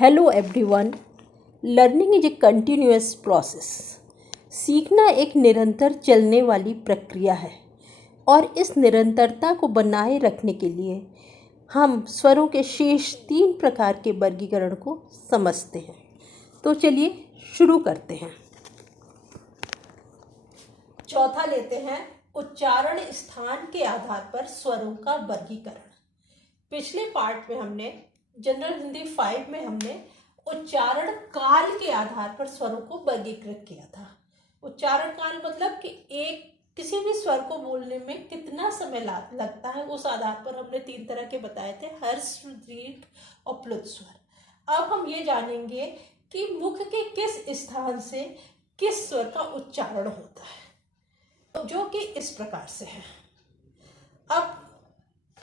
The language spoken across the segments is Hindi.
Hello everyone. Learning is a continuous process. सीखना एक निरंतर चलने वाली प्रक्रिया है और इस निरंतरता को बनाए रखने के लिए हम स्वरों के शेष 3 प्रकार के वर्गीकरण को समझते हैं। तो चलिए शुरू करते हैं। चौथा लेते हैं उच्चारण स्थान के आधार पर स्वरों का वर्गीकरण। पिछले पार्ट में हमने जनरल हिंदी 5 में हमने उच्चारण काल के आधार पर स्वरों को वर्गीकृत किया था। उच्चारण काल मतलब कि किसी भी स्वर को बोलने में कितना समय लगता है, उस आधार पर हमने 3 तरह के बताए थे, हर्ष, दीर्घ और प्लुत स्वर। अब हम ये जानेंगे कि मुख के किस स्थान से किस स्वर का उच्चारण होता है, जो कि इस प्रकार से है। अब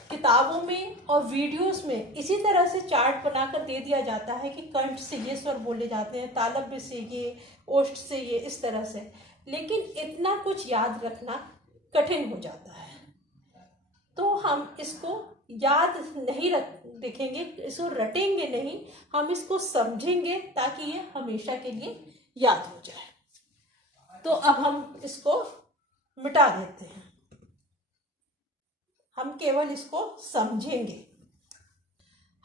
किताबों में और वीडियोस में इसी तरह से चार्ट बनाकर दे दिया जाता है कि कंठ से ये स्वर बोले जाते हैं, तालव्य से ये, ओष्ठ से ये, इस तरह से। लेकिन इतना कुछ याद रखना कठिन हो जाता है, तो हम इसको याद नहीं देखेंगे, इसको रटेंगे नहीं, हम इसको समझेंगे ताकि ये हमेशा के लिए याद हो जाए। तो अब हम इसको मिटा देते हैं, हम केवल इसको समझेंगे।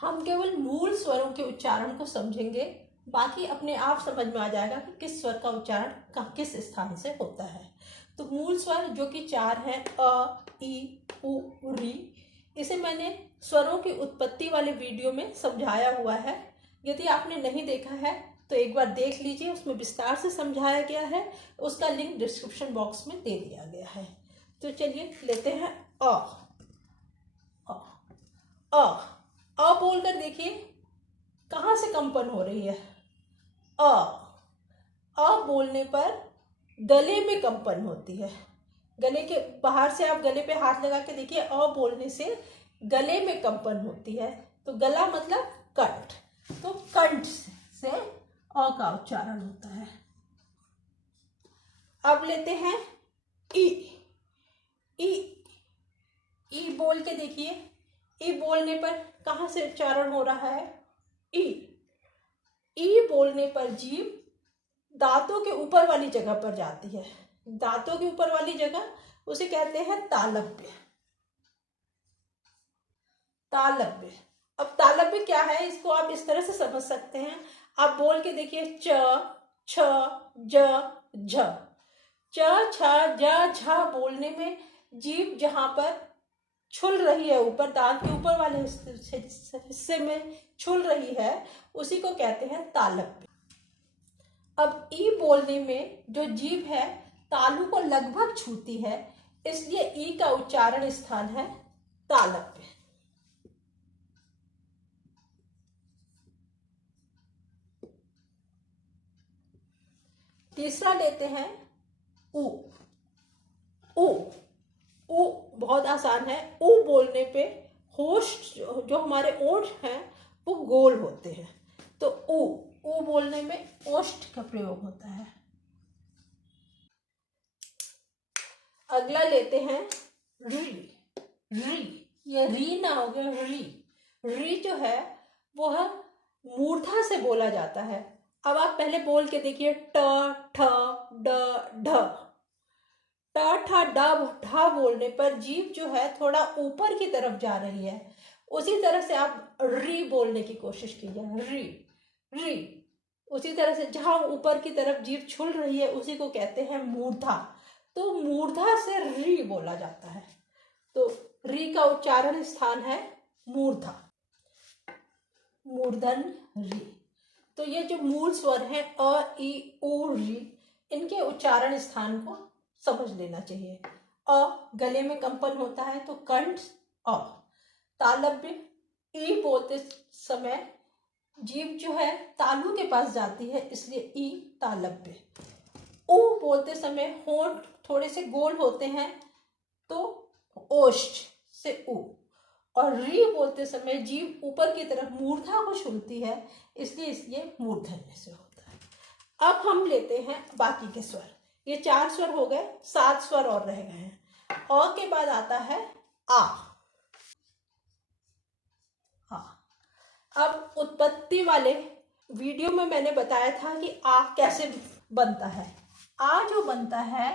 हम केवल मूल स्वरों के उच्चारण को समझेंगे, बाकी अपने आप समझ में आ जाएगा कि किस स्वर का उच्चारण किस स्थान से होता है। तो मूल स्वर जो कि 4 हैं, अ, ई, उ, री, इसे मैंने स्वरों की उत्पत्ति वाले वीडियो में समझाया हुआ है। यदि आपने नहीं देखा है तो एक बार देख लीजिए, उसमें विस्तार से समझाया गया है। उसका लिंक डिस्क्रिप्शन बॉक्स में दे दिया गया है। तो चलिए लेते हैं अ। अ बोलकर देखिए कहाँ से कंपन हो रही है। अ बोलने पर गले में कंपन होती है। गले के बाहर से आप गले पे हाथ लगा के देखिए, अ बोलने से गले में कंपन होती है। तो गला मतलब कंठ, तो कंठ से अ का उच्चारण होता है। अब लेते हैं ई। ई बोल के देखिए, ई बोलने पर कहाँ से उच्चारण हो रहा है, ई बोलने पर जीभ दांतों के ऊपर वाली जगह पर जाती है। दांतों के ऊपर वाली जगह उसे कहते हैं तालव्य। अब तालव्य क्या है, इसको आप इस तरह से समझ सकते हैं। आप बोल के देखिए, च, छ, ज, झ। च, छ, ज, झ बोलने में जीभ जहां पर छुल रही है, ऊपर दांत के ऊपर वाले हिस्से में छुल रही है, उसी को कहते हैं तालव्य। अब ई बोलने में जो जीभ है तालु को लगभग छूती है, इसलिए ई का उच्चारण स्थान है तालव्य। तीसरा लेते हैं उ। उ बहुत आसान है। उ बोलने पे होठ जो हमारे ओठ हैं वो गोल होते हैं, तो उ बोलने में ओष्ठ का प्रयोग होता है। अगला लेते हैं री। ये री ना हो गया, री जो है वह मूर्धा से बोला जाता है। अब आप पहले बोल के देखिए, ट, ठ, ड, ढ। ट, ठ, ड, ढ बोलने पर जीभ जो है थोड़ा ऊपर की तरफ जा रही है। उसी तरह से आप री बोलने की कोशिश कीजिए, री। उसी तरह से जहां ऊपर की तरफ जीभ छुल रही है उसी को कहते हैं मूर्धा। तो मूर्धा से री बोला जाता है, तो री का उच्चारण स्थान है मूर्धा, मूर्धन री। तो ये जो मूल स्वर है अ, ई, उ, री, इनके उच्चारण स्थान को समझ लेना चाहिए। अ गले में कंपन होता है तो कंठ अ। तालव्य, ई बोलते समय जीभ जो है तालु के पास जाती है, इसलिए ई तालव्य। उ बोलते समय होंठ थोड़े से गोल होते हैं, तो ओष्ठ से उ। और री बोलते समय जीभ ऊपर की तरफ मूर्धा को छूती है, इसलिए मूर्धन्य से होता है। अब हम लेते हैं बाकी के स्वर। ये 4 स्वर हो गए, 7 स्वर और रह गए हैं। अ के बाद आता है आ। अब उत्पत्ति वाले वीडियो में मैंने बताया था कि आ कैसे बनता है। आ जो बनता है,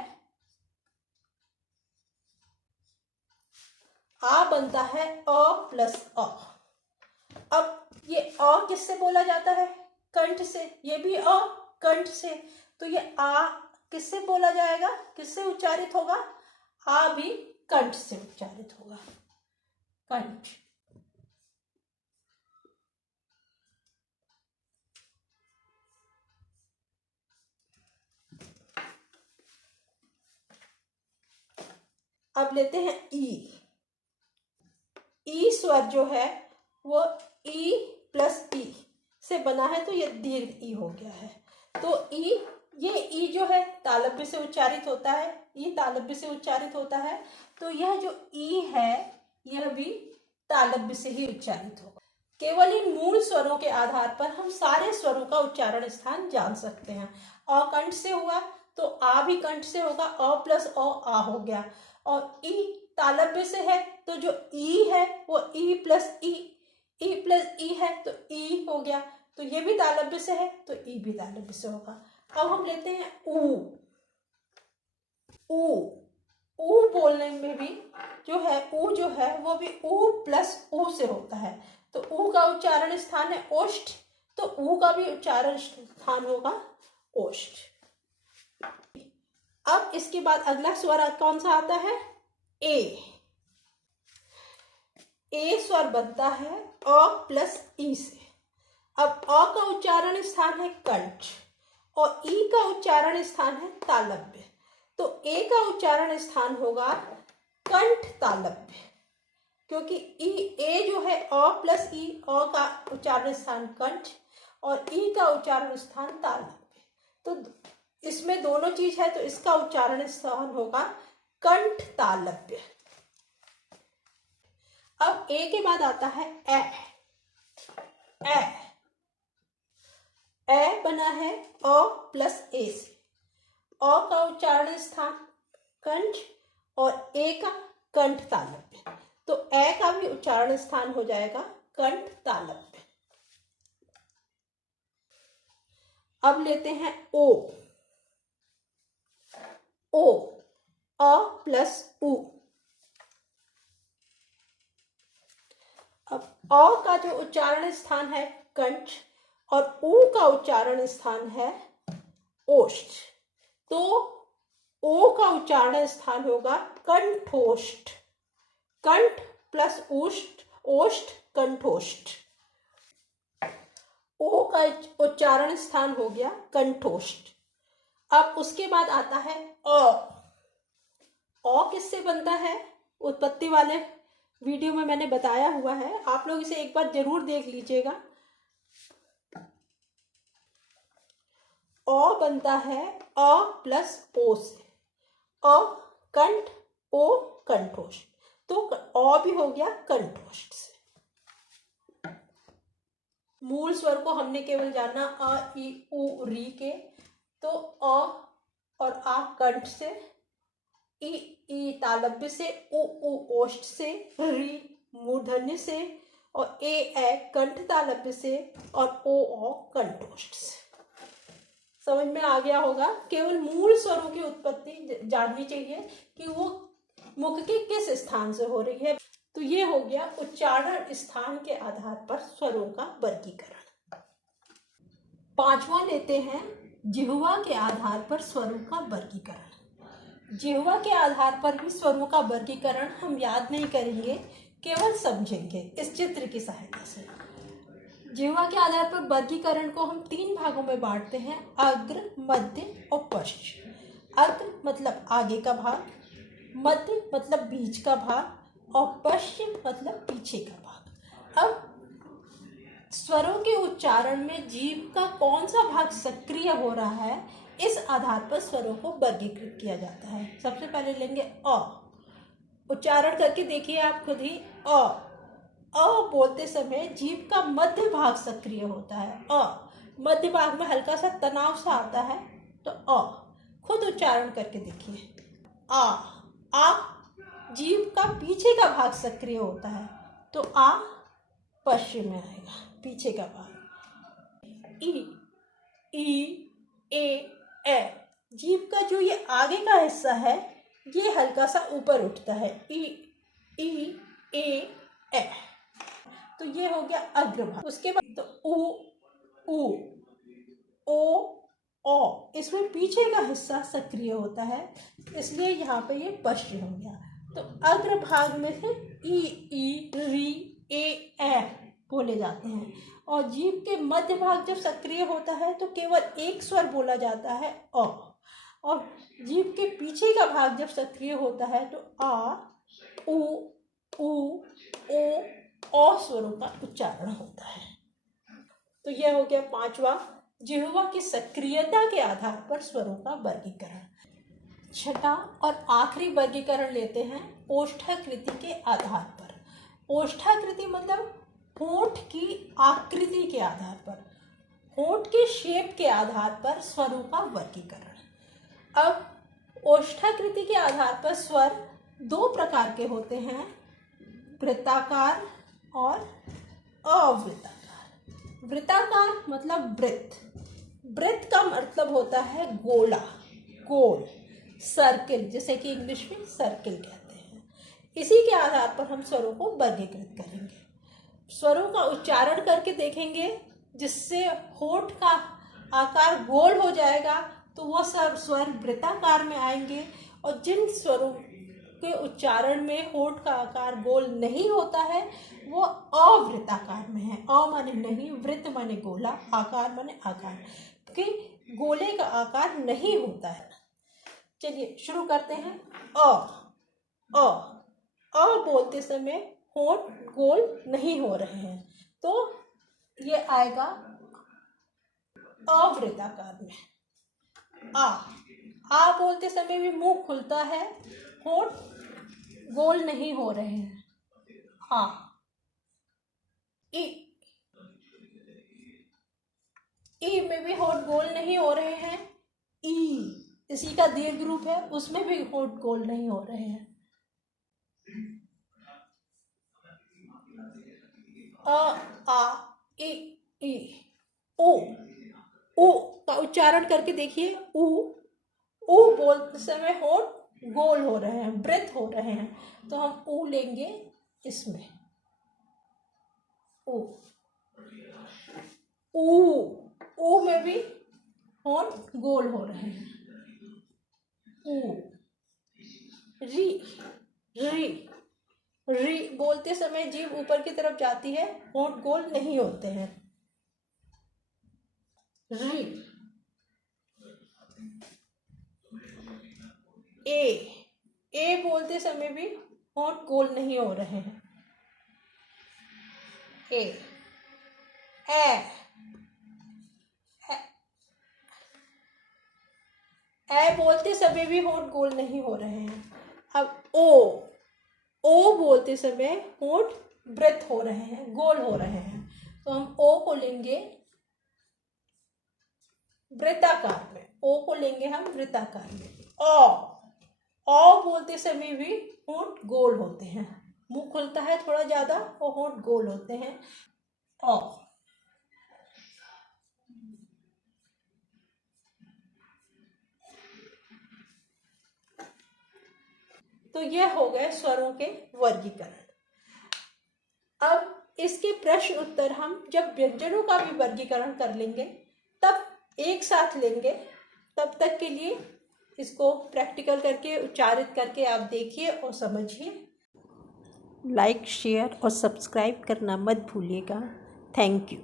आ बनता है अ प्लस अ। अब ये अ किससे बोला जाता है? कंठ से। ये भी अ कंठ से। तो ये आ किससे बोला जाएगा, किससे उच्चारित होगा? आ भी कंठ से उच्चारित होगा, कंठ। अब लेते हैं ई। ई स्वर जो है वो ई प्लस ई से बना है, तो ये दीर्घ ई हो गया है। तो ई, ये ई जो है तालव्य से उच्चारित होता है, ई तालव्य से उच्चारित होता है। तो यह जो ई है यह भी तालव्य से ही उच्चारित होगा। केवल इन मूल स्वरों के आधार पर हम सारे स्वरों का उच्चारण स्थान जान सकते हैं। अ कंठ से हुआ तो आ भी कंठ से होगा, अ प्लस अ आ हो गया। और ई तालव्य से है तो जो ई है वो ई प्लस ई है तो ई हो गया। तो ये भी तालव्य से है तो ई भी तालव्य से होगा। अब हम लेते हैं ऊ। ऊ, ऊ बोलने में भी जो है ऊ जो है वो भी ऊ प्लस ऊ से होता है। तो ऊ का उच्चारण स्थान है ओष्ठ, तो ऊ का भी उच्चारण स्थान होगा ओष्ठ। अब इसके बाद अगला स्वर कौन सा आता है? ए। ए स्वर बनता है अ प्लस ई से। अब अ का उच्चारण स्थान है कंठ और ई का उच्चारण स्थान है तालव्य। तो ए का उच्चारण स्थान होगा कंठ तालव्य, क्योंकि ई, ए जो है अ प्लस ई, अ का उच्चारण स्थान कंठ और ई का उच्चारण स्थान तालव्य। तो इसमें दोनों चीज है तो इसका उच्चारण स्थान होगा कंठ तालव्य। अब ए के बाद आता है ए। ए, ए बना है अ प्लस ए से। अ का उच्चारण स्थान कंठ और ए का कंठ तालव्य। तो ए का भी उच्चारण स्थान हो जाएगा कंठ तालव्य। अब लेते हैं ओ। ओ, अ प्लस उ। अब अ का जो उच्चारण स्थान है कंठ और उ का उच्चारण स्थान है ओष्ठ। तो ओ का उच्चारण स्थान होगा कंठोष्ठ। कंठ प्लस ओष्ठ, ओष्ठ कंठोष्ठ। ओ का उच्चारण स्थान हो गया कंठोष्ठ। अब उसके बाद आता है अ। अ किससे बनता है? उत्पत्ति वाले वीडियो में मैंने बताया हुआ है, आप लोग इसे एक बार जरूर देख लीजिएगा। अ बनता है अ प्लस ओ से। अ कंठ, ओ कंठोष्ठ। तो अ भी हो गया कंठोष्ठ से। मूल स्वर को हमने केवल जाना अ ई उ री के। तो अ और आ कंठ से, ई तालव्य से, उ ओष्ठ से, री मूर्धन्य से और ए कंठ तालव्य से और ओ कंठोष्ठ से। समझ में आ गया होगा। केवल मूल स्वरों की उत्पत्ति जाननी चाहिए कि वो मुख के किस स्थान से हो रही है। तो ये हो गया उच्चारण स्थान के आधार पर स्वरों का वर्गीकरण। पांचवा लेते हैं जिह्वा के आधार पर स्वरों का वर्गीकरण। जिह्वा के आधार पर भी स्वरों का वर्गीकरण हम याद नहीं करेंगे, केवल समझेंगे इस चित्र की सहायता से। जिह्वा के आधार पर वर्गीकरण को हम 3 भागों में बांटते हैं, अग्र, मध्य और पश्च। अग्र मतलब आगे का भाग, मध्य मतलब बीच का भाग और पश्चिम मतलब पीछे का भाग। अब स्वरों के उच्चारण में जीभ का कौन सा भाग सक्रिय हो रहा है, इस आधार पर स्वरों को वर्गीकृत किया जाता है। सबसे पहले लेंगे अ। उच्चारण करके देखिए आप खुद ही। अ बोलते समय जीभ का मध्य भाग सक्रिय होता है। अ मध्य भाग में हल्का सा तनाव सा आता है। तो अ खुद उच्चारण करके देखिए। आ जीभ का पीछे का भाग सक्रिय होता है। तो आ पश्चिम में आएगा, पीछे का भाग। ई, ई, ए। जीभ का जो ये आगे का हिस्सा है ये हल्का सा ऊपर उठता है, ई, ए। तो ये हो गया अग्रभाग। उसके बाद तो उ, ओ, ओ, इसमें पीछे का हिस्सा सक्रिय होता है, इसलिए यहाँ पे ये पश्च हो गया। तो अग्रभाग में से ई, री, ए बोले जाते हैं। और जीभ के मध्य भाग जब सक्रिय होता है तो केवल एक स्वर बोला जाता है, अ। और जीभ के पीछे का भाग जब सक्रिय होता है तो आ, उ, ओ स्वरों का उच्चारण होता है। तो यह हो गया पांचवा, जिह्वा की सक्रियता के आधार पर स्वरों का वर्गीकरण। छठा और आखिरी वर्गीकरण लेते हैं ओष्ठाकृति के आधार पर। ओष्ठाकृति मतलब होंठ की आकृति के आधार पर, होंठ के शेप के आधार पर स्वरों का वर्गीकरण। अब ओष्ठाकृति के आधार पर स्वर दो प्रकार के होते हैं, वृत्ताकार और अवृत्ताकार। वृत्ताकार मतलब वृत्त, वृत्त का मतलब होता है गोला, गोल, सर्किल, जैसे कि इंग्लिश में सर्किल कहते हैं। इसी के आधार पर हम स्वरों को वर्गीकृत करेंगे। स्वरों का उच्चारण करके देखेंगे, जिससे होंठ का आकार गोल हो जाएगा तो वह सब स्वर वृत्ताकार में आएंगे। और जिन स्वरों के उच्चारण में होंठ का आकार गोल नहीं होता है वो अवृत्ताकार में है। अ माने नहीं, वृत्त माने गोला, आकार माने आकार, क्योंकि गोले का आकार नहीं होता है। चलिए शुरू करते हैं। अ बोलते समय होंठ गोल नहीं हो रहे हैं तो ये आएगा अवृत्ताकार में। आ बोलते समय भी मुंह खुलता है, होंठ गोल नहीं हो रहे हैं, आ। ई में भी होंठ गोल नहीं हो रहे हैं, ई, इसी का दीर्घ रूप है, उसमें भी होंठ गोल नहीं हो रहे हैं। आ, ई। ऊ का उच्चारण करके देखिए, ऊ बोलते समय होंठ गोल हो रहे हैं, वृत्त हो रहे हैं, तो हम ऊ लेंगे इसमें, ऊ में भी होंठ गोल हो रहे हैं, री बोलते समय जीभ ऊपर की तरफ जाती है, होंठ गोल नहीं होते हैं, री। ए बोलते समय भी होंठ गोल नहीं हो रहे हैं, ए बोलते समय भी होंठ गोल नहीं हो रहे हैं। अब ओ बोलते समय होंठ वृत्त हो रहे हैं, गोल हो रहे हैं, तो हम ओ को लेंगे वृत्ताकार में, ओ को लेंगे हम वृत्ताकार में। ओ बोलते समय भी होंठ गोल होते हैं, मुंह खुलता है थोड़ा ज्यादा और होंठ गोल होते हैं, ओ। तो यह हो गए स्वरों के वर्गीकरण। अब इसके प्रश्न उत्तर हम जब व्यंजनों का भी वर्गीकरण कर लेंगे तब एक साथ लेंगे। तब तक के लिए इसको प्रैक्टिकल करके उच्चारित करके आप देखिए और समझिए। लाइक, शेयर और सब्सक्राइब करना मत भूलिएगा। Thank you.